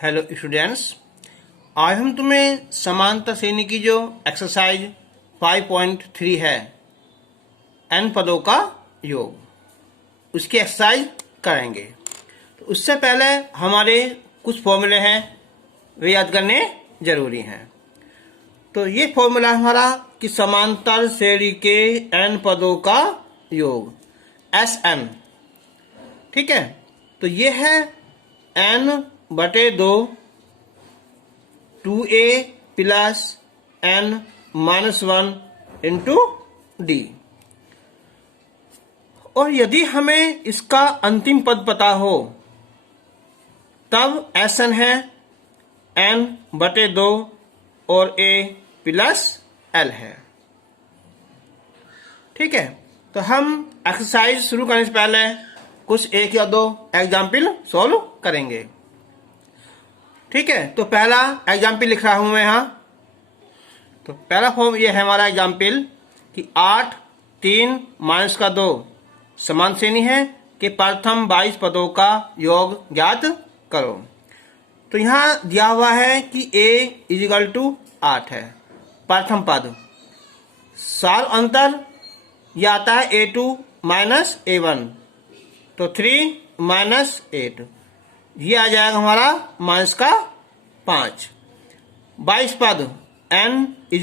Hello students, आज हम तुम्हें समांतर श्रेणी की जो एक्सरसाइज 5.3 है n पदों का योग उसकी एक्सरसाइज करेंगे। तो उससे पहले हमारे कुछ फॉर्मूले हैं वे याद करने जरूरी हैं। तो ये फॉर्मूला हमारा कि समांतर श्रेणी के n पदों का योग Sn, ठीक है। तो ये है n/2 2a plus n-1 into D. और यदि हमें इसका अंतिम पद पता हो तब Sn है n/2 और a प्लस l है, ठीक है। तो हम एक्सरसाइज शुरू करने से पहले कुछ एक या दो एग्जाम्पल सॉल्व करेंगे, ठीक है। तो पहला एग्जाम्पल लिख रहा हूं मैं यहाँ। तो पहला फॉर्म ये है हमारा एग्जाम्पल कि 8 3 - 2 समान श्रेणी है कि प्रथम 22 पदों का योग ज्ञात करो। तो यहाँ दिया हुआ है कि a = 8 है प्रथम पद। सार अंतर यह आता है a2 - a1, तो 3 - 8 ये आ जाएगा हमारा -5। 22 पद n =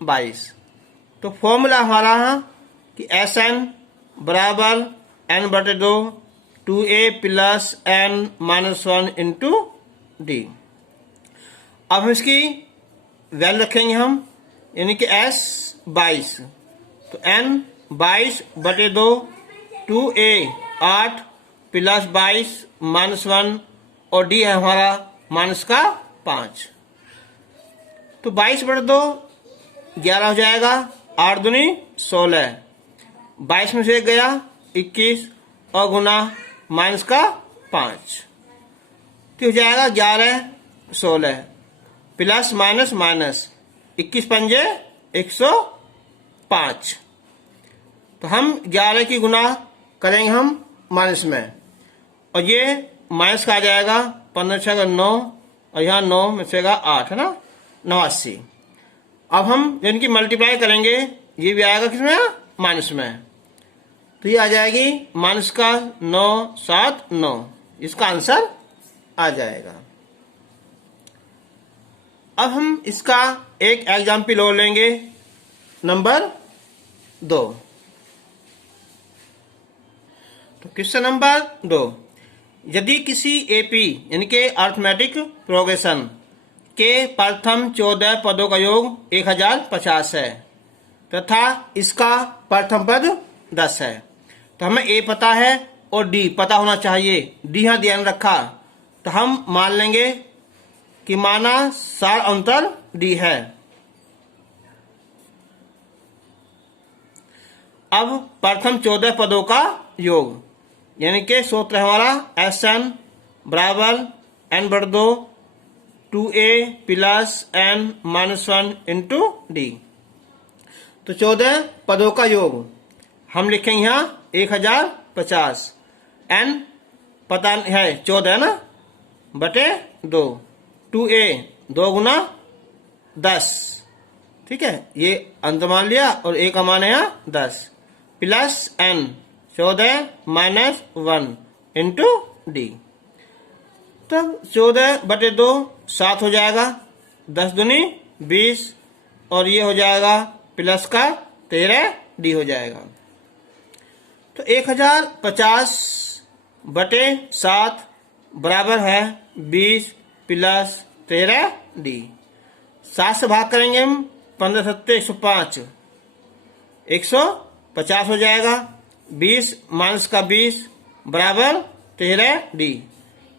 22। तो फॉर्मूला हमारा कि Sn बराबर n/2 2a plus n-1 into D. अब इसकी वैल्यू रखेंगे हम, यानी कि S 22, तो n 22/2 2a 8 प्लस 22 -1 और डी है हमारा -5। तो 22/2 11 हो जाएगा, 8 दूनी 16, 22 में से गया 21 और गुना -5, तो हो जाएगा 11 16 प्लस माइनस 21 पंजे 105। तो हम 11 की गुना करेंगे हम माइनस में, और ये माइनस का आ जाएगा 15 × 6 = 9 और यहाँ 9 में से 8 है ना, 89। अब हम इनकी मल्टीप्लाई करेंगे, ये भी आएगा किसमें, माइनस में। तो ये आ जाएगी -9 7 9, इसका आंसर आ जाएगा। अब हम इसका एक एग्जाम्पल और लेंगे, नंबर 2। तो क्वेश्चन नंबर 2, यदि किसी एपी यानी कि अर्थमेटिक प्रोग्रेशन के प्रथम 14 पदों का योग 1050 है तथा इसका प्रथम पद 10 है। तो हमें ए पता है और डी पता होना चाहिए। डी यहाँ ध्यान रखा, तो हम मान लेंगे कि माना सार अंतर डी है। अब प्रथम 14 पदों का योग यानी कि सूत्र हमारा Sn बराबर n/2 2a plus n-1 into D. तो 14 पदों का योग हम लिखेंगे यहाँ 1050। n पता है 14 ना, बटे 2, 2a 2 गुना 10, ठीक है। ये अंत मान लिया और a का मान है यहाँ 10 प्लस n 14 - 1 इंटू डी। तब 14/2 7 हो जाएगा, 10 दूनी 20 और ये हो जाएगा प्लस का 13 डी हो जाएगा। तो 1050/7 बराबर है 20 प्लस 13 डी। 7 से भाग करेंगे हम, 15 × 7 = 105, 150 हो जाएगा। 20 - 20 बराबर 13 डी।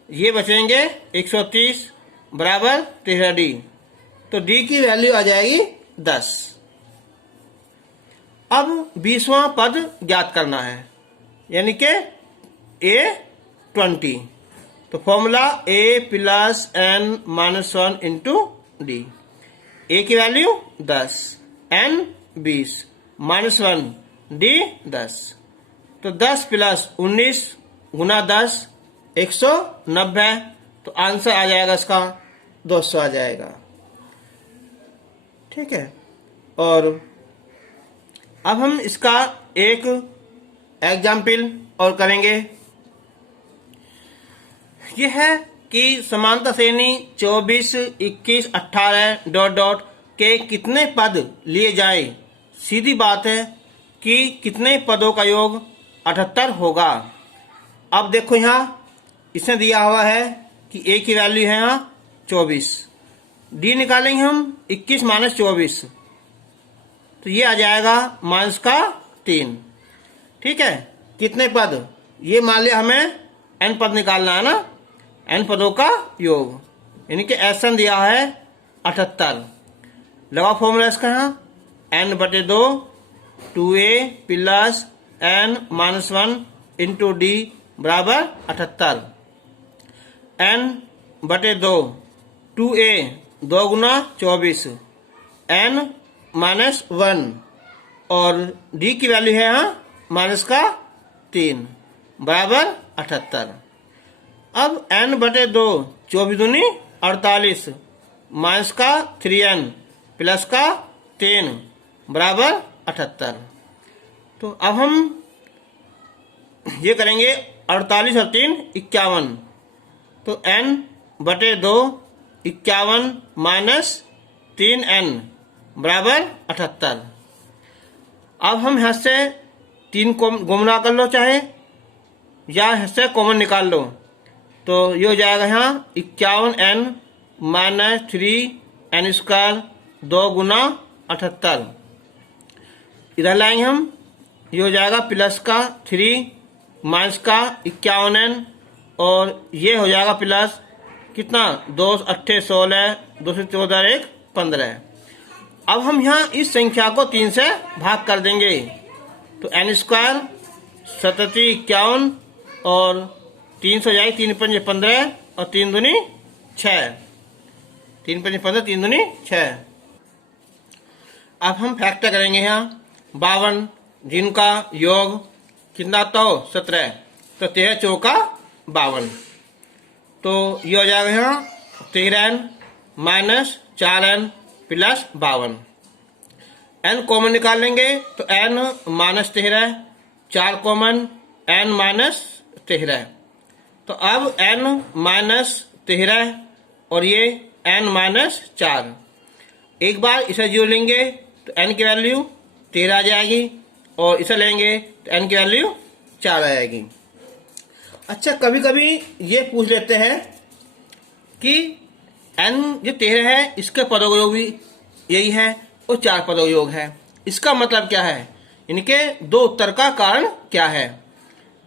ये बचेंगे 130 बराबर 13 डी। तो डी की वैल्यू आ जाएगी 10। अब 20वां पद ज्ञात करना है, यानी कि a20। तो formula a plus n-1 into डी। ए की वैल्यू 10, n 20, -1 डी 10। तो 10 प्लस 19 गुना 10 190 तो आंसर आ जाएगा इसका 200 आ जाएगा। ठीक है, और अब हम इसका एक एग्जाम्पल और करेंगे। यह है कि समांतर श्रेणी 24, 21, 18 डॉट डॉट के कितने पद लिए जाए। सीधी बात है कि कितने पदों का योग 78 होगा। अब देखो यहाँ इसने दिया हुआ है कि ए की वैल्यू है यहाँ 24, डी निकालेंगे हम 21 माइनस 24, तो ये आ जाएगा माइनस का 3। ठीक है, कितने पद, ये मान लिया हमें n पद निकालना है ना, n पदों का योग, यानी कि एसन दिया है 78। लगाओ फॉर्मूला इसका यहाँ, n/2 2a plus n minus 1 into D बराबर 78। n/2 2a 2 गुना 24 n माइनस 1 और डी की वैल्यू है यहाँ माइनस का 3 बराबर 78। अब n/2 24 दूनी 48 माइनस का 3n प्लस का 3 बराबर 78। तो अब हम ये करेंगे 48 और 3 51, तो n/2 51 माइनस 3n बराबर 78। अब हम यहाँ से 3 को गुणा कर लो चाहे, या यहाँ से कॉमन निकाल लो, तो ये हो जाएगा यहाँ 51n माइनस 3n स्क्वायर 2 गुना 78। इधर लाएंगे हम, ये हो जाएगा प्लस का 3 माइनस का 51n और ये हो जाएगा प्लस कितना 2 8 16 2 से 14 1 15। अब हम यहाँ इस संख्या को 3 से भाग कर देंगे, तो n स्क्वायर 37 51 और 3 हो जाएगी 3 पंजे 15 और 3 दूनी 6, 3 पंजे 15 3 दूनी 6। अब हम फैक्टर करेंगे यहाँ 52, जिनका योग कितना तो 17, तो 13 चौका 52, तो ये हो जाएगा यहाँ 13n minus 4n plus 52। n common निकाल लेंगे तो n minus 13, 4 common n minus 13, तो अब n माइनस 13 और ये n माइनस 4, एक बार इसे जोड़ लेंगे तो n की वैल्यू 13 आ जाएगी और इसे लेंगे तो n की वैल्यू 4 आ जाएगी। अच्छा, कभी कभी ये पूछ लेते हैं कि n जो 13 है इसके पदों का योग भी यही है और 4 पदों का योग है, इसका मतलब क्या है, इनके 2 उत्तर का कारण क्या है।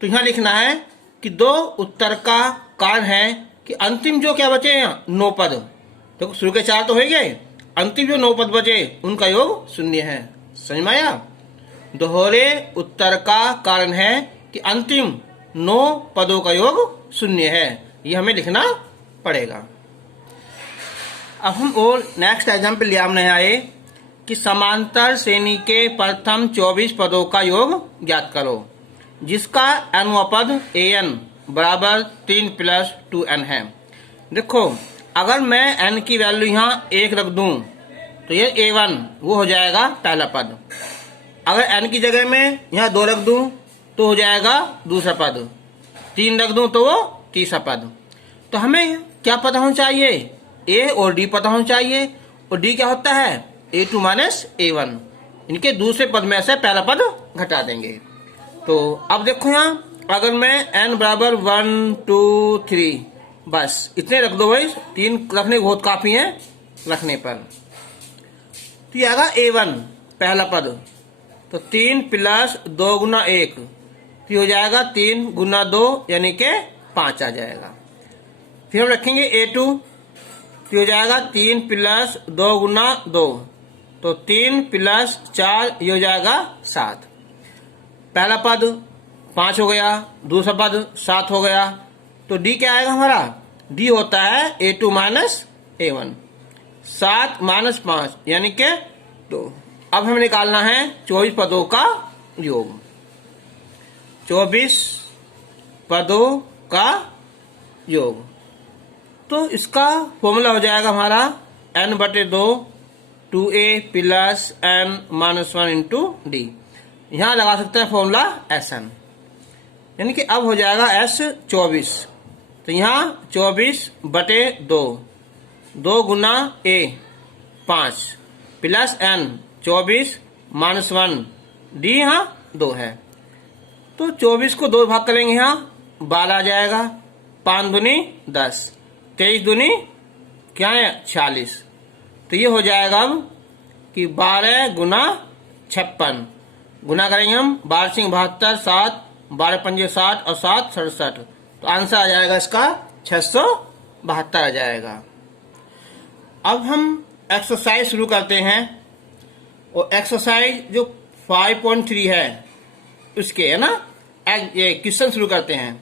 तो यहाँ लिखना है कि 2 उत्तर का कारण है कि अंतिम जो क्या बचे हैं 9 पद, तो शुरू के 4 तो हो गए, अंतिम जो 9 पद बचे उनका योग 0 है। समझ में आया? दोहरे उत्तर का कारण है कि अंतिम 9 पदों का योग 0 है, ये हमें लिखना पड़ेगा। अब हम और नेक्स्ट एग्जाम्पल लिया हमने आए कि समांतर श्रेणी के प्रथम 24 पदों का योग ज्ञात करो, जिसका nवां पद an बराबर 3 प्लस 2n है। देखो, अगर मैं n की वैल्यू यहाँ 1 रख दूं तो ये a1 वो हो जाएगा पहला पद, अगर n की जगह में यहाँ 2 रख दूं तो हो जाएगा दूसरा पद, 3 रख दूं तो वो तीसरा पद। तो हमें क्या पता होना चाहिए, a और d पता होना चाहिए, और d क्या होता है a2 माइनस a1, इनके दूसरे पद में से पहला पद घटा देंगे। तो अब देखो यहाँ, अगर मैं n बराबर 1 2 3 बस इतने रख दो भाई, 3 रखने बहुत काफी है रखने पर, तो ये आएगा a1 पहला पद, तो 3 प्लस 2 गुना 1, तो हो जाएगा 3 गुना 2 यानी के 5 आ जाएगा। फिर हम रखेंगे a2, तो हो जाएगा 3 प्लस 2 गुना 2, तो 3 प्लस 4 ये हो जाएगा 7। पहला पद 5 हो गया, दूसरा पद 7 हो गया, तो d क्या आएगा हमारा, d होता है a2 माइनस a1, 7 माइनस 5 यानी के 2। अब हमें निकालना है 24 पदों का योग, 24 पदों का योग। तो इसका फॉर्मूला हो जाएगा हमारा n/2 2a plus n-1 into D. यहाँ लगा सकते हैं फॉर्मूला Sn, यानी कि अब हो जाएगा S 24। तो यहाँ 24/2 2 गुना a 5 प्लस n 24-1 डी यहाँ 2 है। तो 24 को 2 भाग करेंगे, यहाँ 12 आ जाएगा, 5 दूनी 10, 23 दूनी क्या है 46। तो ये हो जाएगा अब कि 12 गुना 56 गुना करेंगे हम 12 सिंह 72 7 12 पंजे 60 और 7 67। तो आंसर आ जाएगा इसका 672 आ जाएगा। अब हम एक्सरसाइज शुरू करते हैं, और एक्सरसाइज जो 5.3 है उसके है ना, ये क्वेश्चन शुरू करते हैं।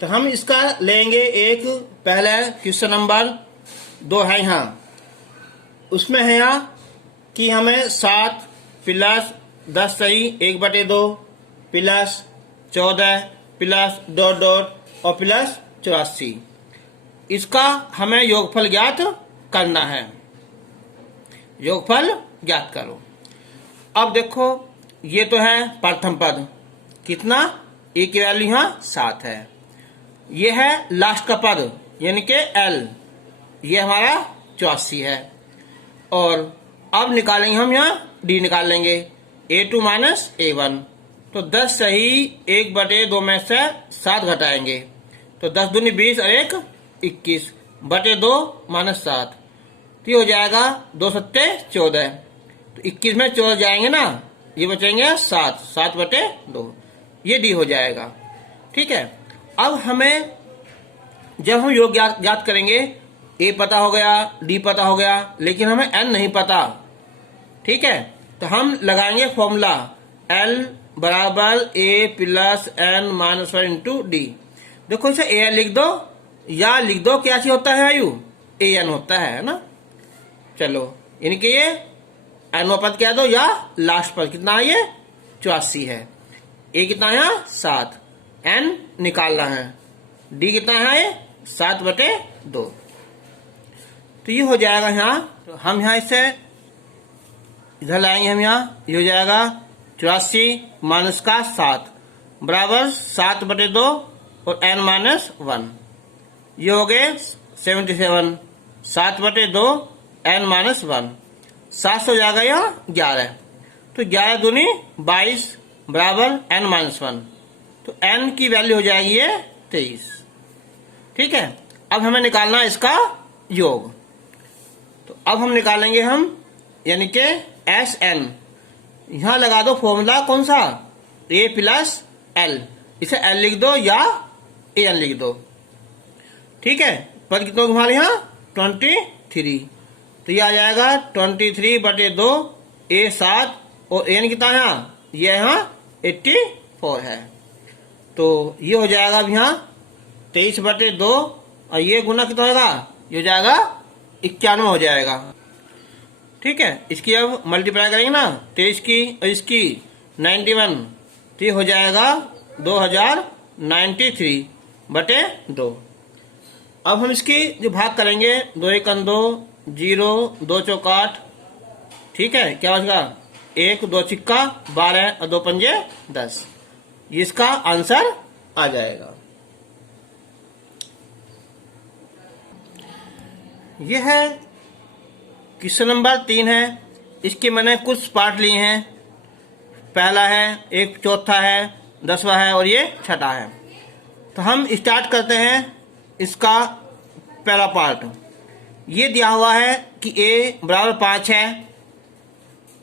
तो हम इसका लेंगे एक पहले क्वेश्चन नंबर 2 है यहाँ, उसमें है यहाँ कि हमें 7 प्लस 10 सही 1/2 प्लस 14 प्लस ... और प्लस 84, इसका हमें योगफल ज्ञात करना है। योगफल ज्ञात करो। अब देखो ये तो है प्रथम पद, कितना ए की वैल्यू यहाँ 7 है। ये है लास्ट का पद यानी कि L, ये हमारा 84 है। और अब निकालेंगे हम यहाँ D निकाल लेंगे, A2 माइनस A1। तो 10 सही 1/2 में से 7 घटाएंगे, तो 10 दूनी 20 और 1 21/2 माइनस 7। तो ये हो जाएगा 2 सत्ते 14। तो 21 में 14 जाएंगे ना, ये बचेंगे 7 7/2, ये डी हो जाएगा। ठीक है। अब हमें जब हम योग ज्ञात करेंगे, ए पता हो गया, डी पता हो गया, लेकिन हमें एन नहीं पता। ठीक है, तो हम लगाएंगे फॉर्मूला L बराबर ए प्लस n-1 इंटू डी। देखो इसे ए लिख दो या लिख दो क्या चीज होता है आयु, ए एन होता है ना। चलो यानी कि ये एनवा पद क्या दो या लास्ट पद कितना है, ये 84 है। ए कितना है 7, एन निकालना है, डी कितना है ये 7/2। तो ये हो जाएगा यहाँ। तो हम यहाँ इसे इधर लाएंगे, हम यहाँ ये हो जाएगा 84 माइनस का 7 बराबर 7/2 और n-1, ये हो गए 77 7/2 n-1 7 हो जाएगा यहाँ 11। तो 11 दूनी 22 बराबर n-1। तो n की वैल्यू हो जाएगी ये 23। ठीक है। अब हमें निकालना है इसका योग। तो अब हम निकालेंगे हम यानी कि Sn। यहाँ लगा दो फॉर्मूला कौन सा, a प्लस L, इसे L लिख दो या an लिख दो। ठीक है। पद कितने हमारे यहाँ 23। तो ये आ जाएगा 23/2 a 7 और n कितना यहाँ, ये यहाँ 84 है। तो ये हो जाएगा अब यहाँ 23/2 और ये गुना कितना होगा, ये हो जाएगा 91 हो जाएगा। ठीक है। इसकी अब मल्टीप्लाई करेंगे ना, 23 की और इसकी 91, तो ये हो जाएगा 2093/2। अब हम इसकी जो भाग करेंगे 2 1 2 0 2 चौक 8। ठीक है। क्या बचेगा 1 2 चिक्का 12 और 2 पंजे 10। इसका आंसर आ जाएगा। यह है क्वेश्चन नंबर 3 है। इसके मैंने कुछ पार्ट लिए हैं, पहला है, एक चौथा है, 10वां है और ये 6ठा है। तो हम स्टार्ट करते हैं इसका पहला पार्ट। ये दिया हुआ है कि a बराबर 5 है,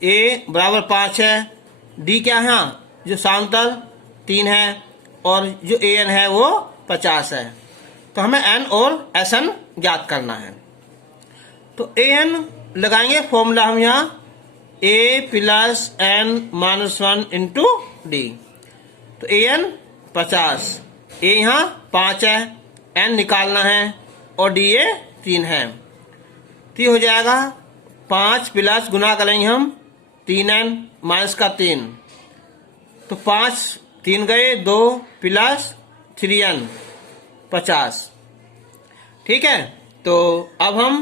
a बराबर 5 है, d क्या है जो समांतर 3 है और जो an है वो 50 है। तो हमें n और Sn ज्ञात करना है। तो an लगाएंगे फॉर्मूला हम यहाँ a plus n-1 into D. तो an 50, a यहाँ 5 है, n निकालना है और d ये 3 है। तो ये हो जाएगा 5 प्लस गुना करेंगे हम 3n माइनस का 3। तो 5 3 गए 2 प्लस 3n 50। ठीक है। तो अब हम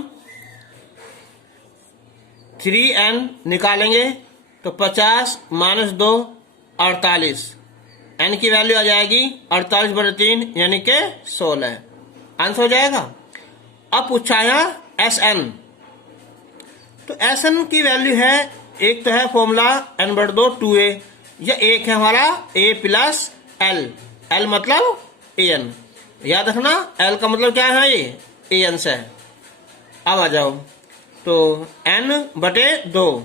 3n निकालेंगे तो 50 माइनस 2 48, n की वैल्यू आ जाएगी 48/3 यानी कि 16, आंसर हो जाएगा। अब पूछा है Sn, तो Sn की वैल्यू है, एक तो है फॉर्मूला n/2 2a, या एक है हमारा a प्लस l, l मतलब an, याद रखना l का मतलब क्या है, ये an से। अब आ जाओ तो n/2,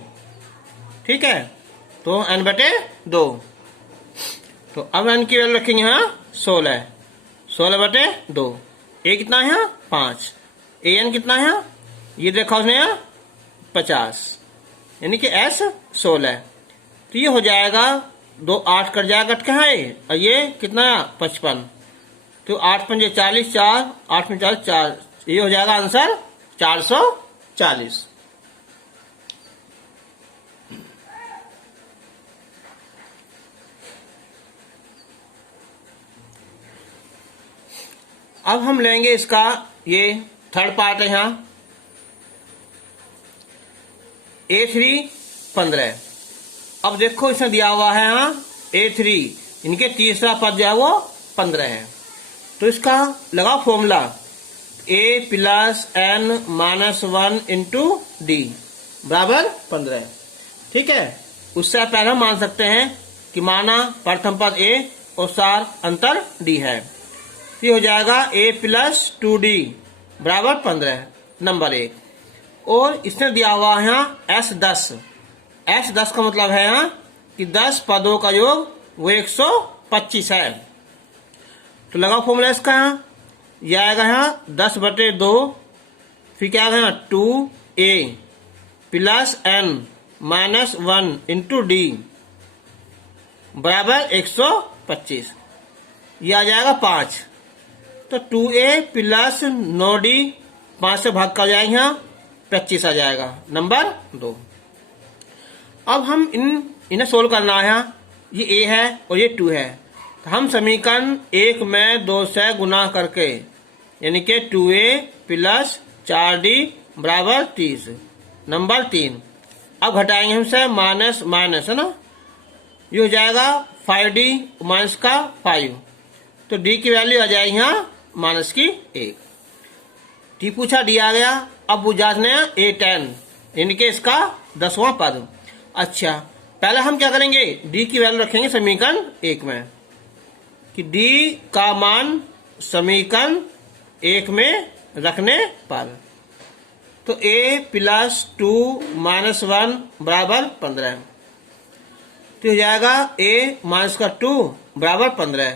ठीक है, तो n/2, तो अब n की वैल्यू रखेंगे यहाँ 16, 16/2, a कितना है 5, an कितना है, ये देखा उसने यहाँ 50, यानी कि S 16, तो ये हो जाएगा 2 8 कट जाएगा, कट कहाँ है, और ये कितना 55, तो 8 5 40, 4 8 में 40 4, ये हो जाएगा आंसर 440। अब हम लेंगे इसका ये थर्ड पार्ट है यहाँ, A3 15। अब देखो इसमें दिया हुआ है यहाँ A3, इनके तीसरा पद जो है वो 15 है, तो इसका लगा formula A plus n minus 1 into D बराबर 15, ठीक है। उससे पहले हम मान सकते हैं कि माना प्रथम पद A और सार अंतर D है, ये हो जाएगा A प्लस 2D बराबर 15, नंबर 1। और इसने दिया हुआ है यहाँ S10, S10 का मतलब है यहाँ कि 10 पदों का योग वो 125 है, तो लगा फॉर्मूला इसका यहाँ, यह आएगा यहाँ 10/2, फिर क्या आएगा यहाँ 2a plus n minus 1 into D बराबर 125, ये आ जाएगा 5, तो 2a प्लस 9d 5 से भाग कर जाएगा यहाँ 25 आ जाएगा, नंबर 2। अब हम इन्हें सोल्व करना है, ये a है और ये 2 है, तो हम समीकरण 1 में 2 से गुना करके, यानी कि 2a प्लस 4d बराबर 30, नंबर 3। अब घटाएंगे हमसे माइनस माइनस, है ना, ये हो जाएगा 5d माइनस का 5, तो d की वैल्यू आ जाएगी यहाँ माइनस की 1, टी पूछा डी आ गया। अब वो जांचना है A10, यानी कि इसका 10वां पद। अच्छा, पहले हम क्या करेंगे, डी की वैल्यू रखेंगे समीकरण 1 में, कि डी का मान समीकरण 1 में रखने पर, तो a प्लस 2 माइनस 1 बराबर 15, तो हो जाएगा a माइनस का 2 बराबर 15,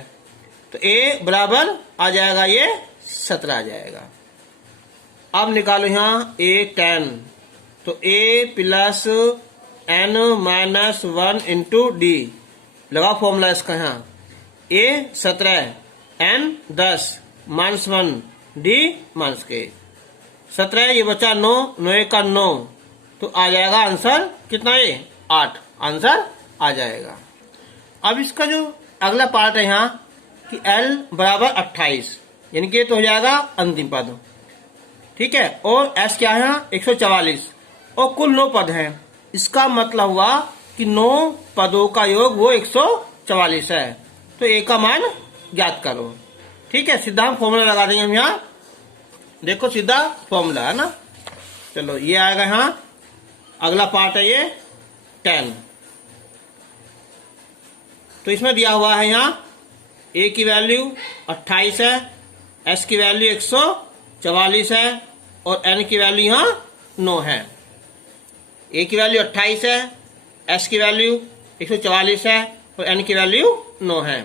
तो a बराबर आ जाएगा ये 17 आ जाएगा। अब निकालो यहाँ A10, तो a plus n minus 1 into D, लगा फॉर्मूला इसका यहाँ, a 17 n 10 minus 1 D minus के 17, ये बचा 9, 9 का 9, तो आ जाएगा आंसर कितना है 8, आंसर आ जाएगा। अब इसका जो अगला पार्ट है यहाँ कि L बराबर 28, यानी कि तो हो जाएगा अंतिम पद, ठीक है, और S क्या है 144, और कुल 9 पद हैं, इसका मतलब हुआ कि 9 पदों का योग वो 144 है, तो A का मान ज्ञात करो, ठीक है। सीधा हम फॉर्मूला लगा देंगे हम यहाँ, देखो सीधा फॉर्मूला है ना, चलो ये आएगा यहाँ, अगला पार्ट है ये 10, तो इसमें दिया हुआ है यहाँ A की वैल्यू 28 है, S की वैल्यू 144 है, और N की वैल्यू यहाँ 9 है। A की वैल्यू 28 है, S की वैल्यू 144 है, और N की वैल्यू 9 है,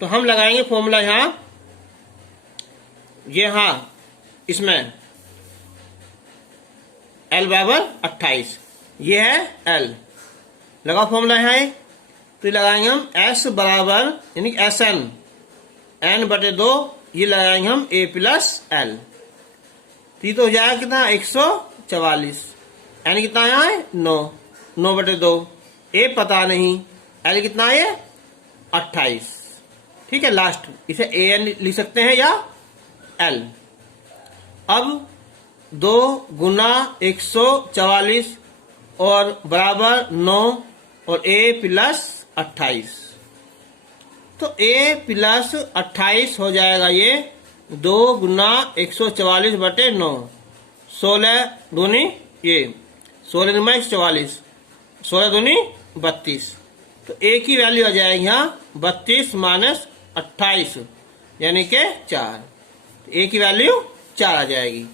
तो हम लगाएंगे फॉर्मूला यहाँ, ये हाँ इसमें L बराबर 28, ये है L, लगा फॉर्मूला है, तो लगाएंगे हम S बराबर यानी SN n/2, ये लगाएंगे हम A प्लस L, तो ये तो हो जाएगा कितना 144, N कितना है 9, 9/2, A पता नहीं, L कितना है 28, ठीक है। लास्ट इसे AN लिख सकते हैं या L, अब 2 गुना 144 और बराबर 9 और a प्लस 28, तो a प्लस 28 हो जाएगा ये 2 गुना 144 बटे 9, 16 दूनी ये 16 दूनी 144, 16 दूनी 32, तो a की वैल्यू आ जाएगी यहाँ 32 माइनस 28 यानी कि 4, तो a की वैल्यू 4 आ जाएगी।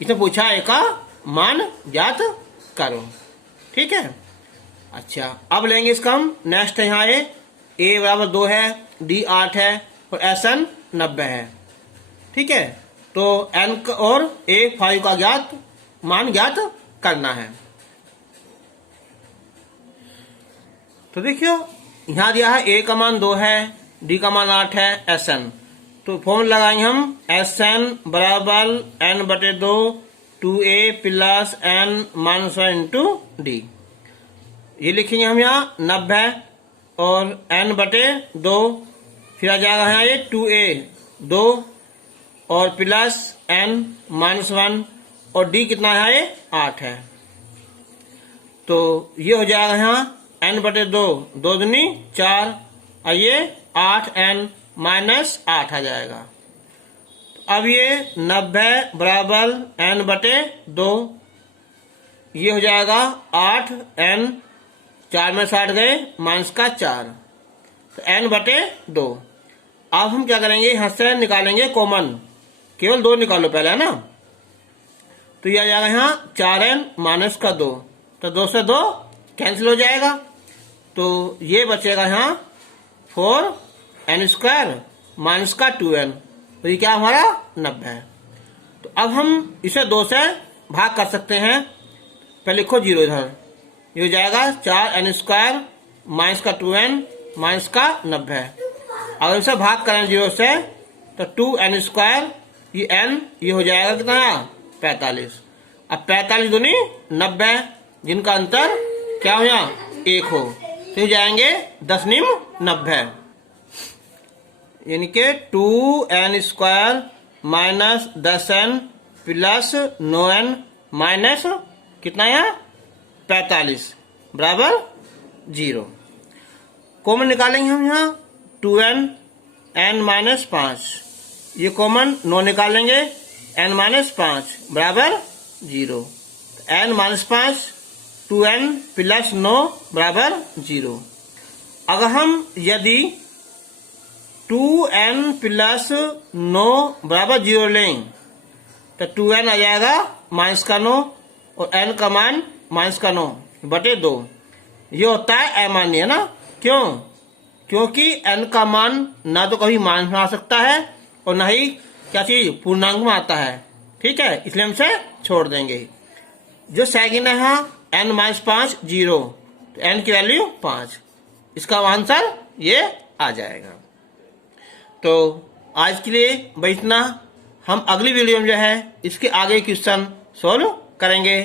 इसने पूछा a का मान ज्ञात करो, ठीक है। अच्छा, अब लेंगे इसका हम नेक्स्ट है यहाँ a बराबर 2 है, d 8 है और SN 90 है, ठीक है। तो n और a 5 का मान ज्ञात करना है। तो देखियो यहाँ दिया है a का मान 2 है, d का मान 8 है, SN, तो फॉर्मूला लगाएंगे हम SN बराबर n बटे 2 2a plus n minus 1 into D. ये लिखेंगे हम यहाँ 90 और n बटे 2, फिर आ जाएगा यहाँ ये 2a 2 और प्लस n माइनस 1 और d कितना है ये 8 है, तो ये हो जाएगा यहाँ n बटे 2 2 दूनी 4 और ये 8n माइनस 8 आ जाएगा। अब ये 90 बराबर n बटे 2, ये हो जाएगा 8n 4 में 60 गए माइनस का 4, तो n बटे 2। अब हम क्या करेंगे, यहाँ से निकालेंगे कॉमन, केवल 2 निकालो पहले, है ना। तो ये आ जाएगा यहाँ 4n माइनस का 2, तो 2 से 2 कैंसिल हो जाएगा, तो ये बचेगा यहाँ 4n स्क्वायर माइनस का 2n, तो ये क्या हमारा 90 है। तो अब हम इसे 2 से भाग कर सकते हैं, पहले लिखो 0 इधर, ये हो जाएगा 4n स्क्वायर माइनस का 2n माइनस का 90। अगर इसे भाग करें 0 से तो 2n स्क्वायर, ये n ये हो जाएगा कितना 45। अब 45 दूनी 90, जिनका अंतर क्या हो यहाँ 1 हो, तो जाएंगे 10 निम 90, यानी कि 2n square minus 10n plus 9n minus कितना है 45 बराबर 0। कॉमन निकालेंगे हम यहाँ 2n n माइनस 5, ये कॉमन 9 निकालेंगे, n माइनस 5 बराबर 0, n माइनस 5 2n प्लस 9 बराबर 0। अगर हम यदि 2n प्लस 9 बराबर 0 लें तो 2n आ जाएगा माइनस का 9 और n का मान माइनस का 9 बटे 2। ये होता है अमान्य, है ना। क्यों? क्योंकि n का मान ना तो कभी माइनस में आ सकता है और ना ही क्या चीज पूर्णांक में आता है, ठीक है, इसलिए हम इसे छोड़ देंगे। जो सेकंड है यहाँ n माइनस 5 0, तो n की वैल्यू 5, इसका आंसर ये आ जाएगा। तो आज के लिए बस इतना, हम अगली वीडियो में जो है इसके आगे क्वेश्चन सॉल्व करेंगे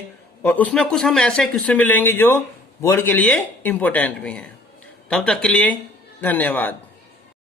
और उसमें कुछ हम ऐसे क्वेश्चन भी लेंगे जो बोर्ड के लिए इम्पोर्टेंट भी हैं। तब तक के लिए धन्यवाद।